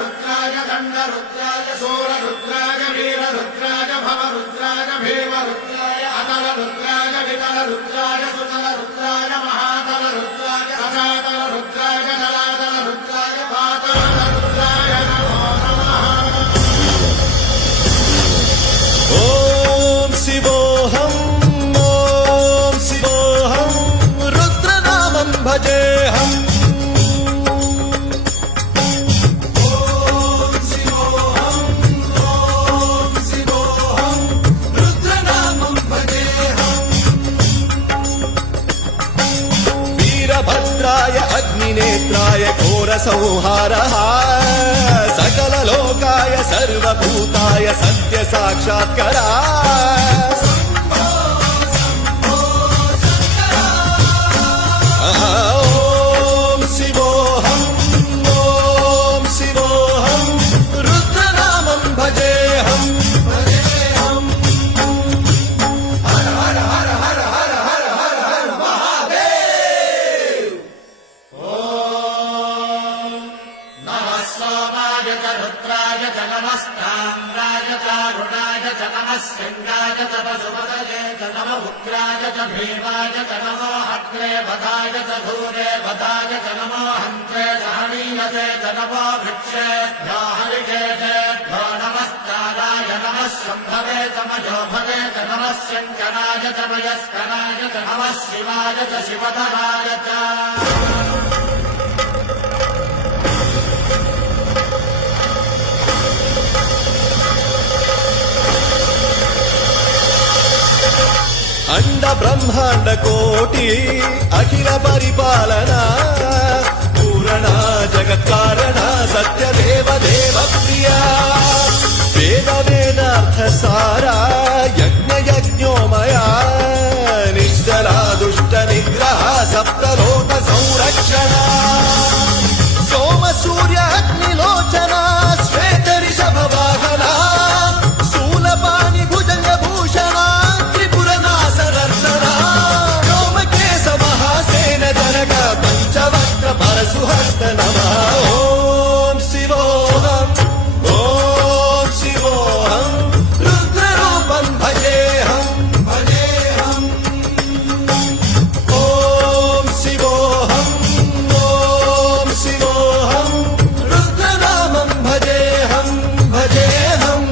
रुद्राय दण्डरुद्राय शूररुद्राय वीररुद्राय भवरुद्राय भीमरुद्राय अतलरुद्राय वितलरुद्राय सुतलरुद्राय महातलरुद्राय सजातलरुद्राय जलातलरुद्राय पातालरुद्राय नमो नमः। ॐ शिवोऽहम् ॐ शिवोऽहम् रुद्रनामं भजेऽहम्। वीरभद्राय अग्निनेत्राय घोरसंहारः सकललोकाय सर्वभूताय सत्यसाक्षात्करा। ॐ शिवोऽहम् ॐ शिवोऽहम् रुद्रनामं भजेऽहम्। रुद्राय च नमस्ताम्राय चारुणाय च नमः सिंहाय च पशुपतये च नमः उग्राय च भीमाय च नमो अग्रे वधाय च धूरे वधाय च नमो हन्त्रे सहनीयसे च नमो वृक्षेभ्यो हरिकेशेभ्यो नमस्काराय नमः शम्भवे च मजोभवे च नमः शङ्कराय च मयस्कराय च नमः शिवाय च शिवधराय च। अंड ब्रह्मांड कोटि अखिल परिपालना पूरणा जगत्कारणा सत्यदेव देव प्रिया वेद वेदार्थ सारा यज्ञ यज्ञोमया निश्चला दुष्ट निग्रह सप्तलोक संरक्षणा सोम सूर्य अग्निलोचना श्वेत ऋषभ वाहना शूलपाणि भुजंग भूषणा पंचवक्त्र परशुहस्त नमः। ॐ शिवोऽहम् ॐ शिवोऽहम् रुद्ररूपं भजेऽहम् भजेऽहम्। ॐ शिवोऽहम् ॐ शिवोऽहम् रुद्रनामं भजेऽहम् भजेऽहम्।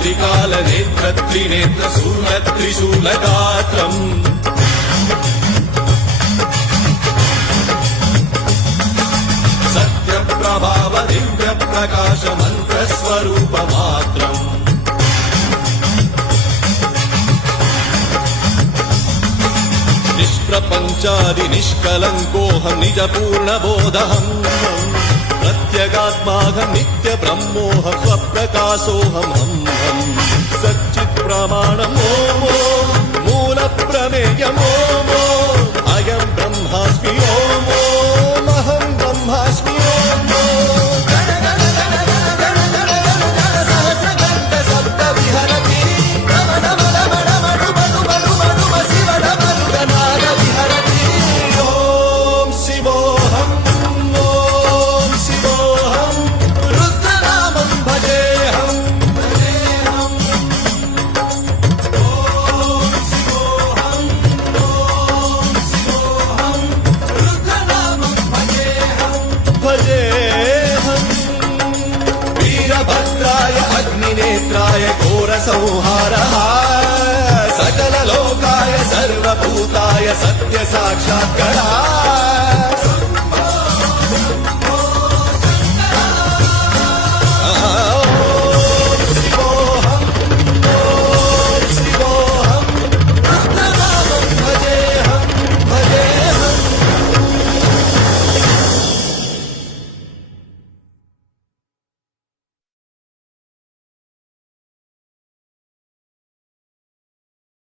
त्रिकाल नेत्र त्रिनेत्र शूल त्रिशूलगात्रम् सत्य प्रभाव दिव्य प्रकाश मंत्र स्वरूप मात्रम् निष्प्रपंचादि निष्कलंकोऽहं निज पूर्ण बोधहम् प्रत्यगात्माहं नित्य ब्रह्मोऽहं स्वप्रकाशोऽहम् सच्चित् प्रमाणम् ॐ मूल प्रमेयम् ॐ अयं ब्रह्मास्मि ॐ अहं ब्रह्मास्मि वीरभद्राय अग्निनेत्राय घोरसंहारः सकल सर्वभूताय सत्य साक्षात्करा